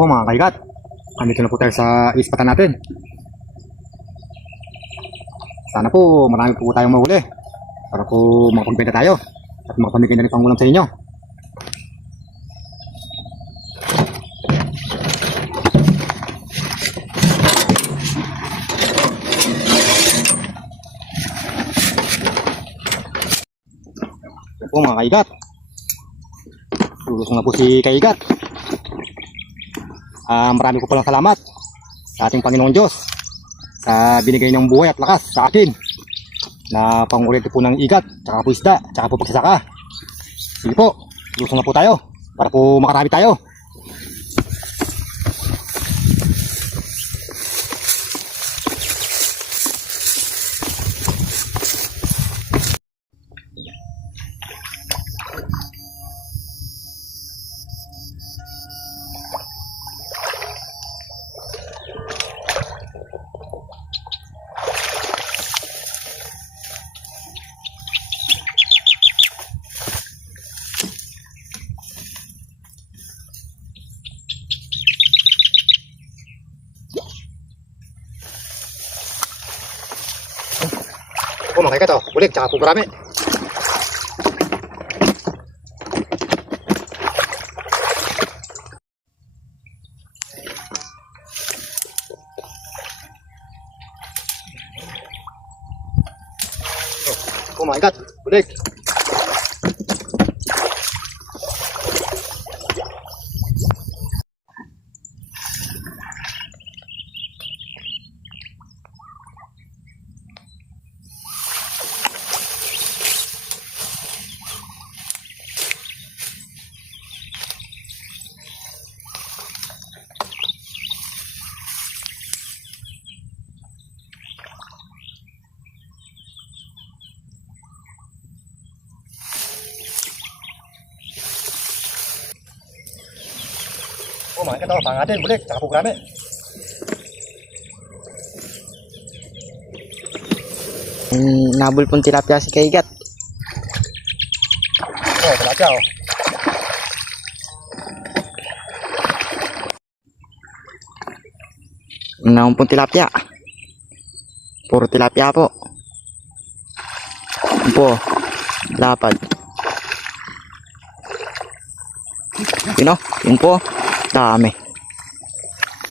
po mga kaigat, andito na po tayo sa ispatan natin. Sana po marami po tayong mahuli para po makapagbenta tayo at makapamigay na rin pangulam sa inyo. Ito po mga kaigat, tulusong na po si kaigat. Marami po palang salamat sa ating Panginoong Diyos sa binigay niyang buhay at lakas sa akin na pangulit po ng igat, tsaka po isda, tsaka po pagsasaka. Sige po, lusong na po tayo para po makarami tayo. Ito po mga kaigat, bulig, tsaka po marami. Ito po mga kaigat, bulig. Oh, mga kaigat, pangatin, bulig, tsaka po marami. Nabol pong tilapia si kaigat. Oh, tilapia oh. Naman pong tilapia. Puro tilapia po. Yun po, lapad. Yun o, yun po, dami.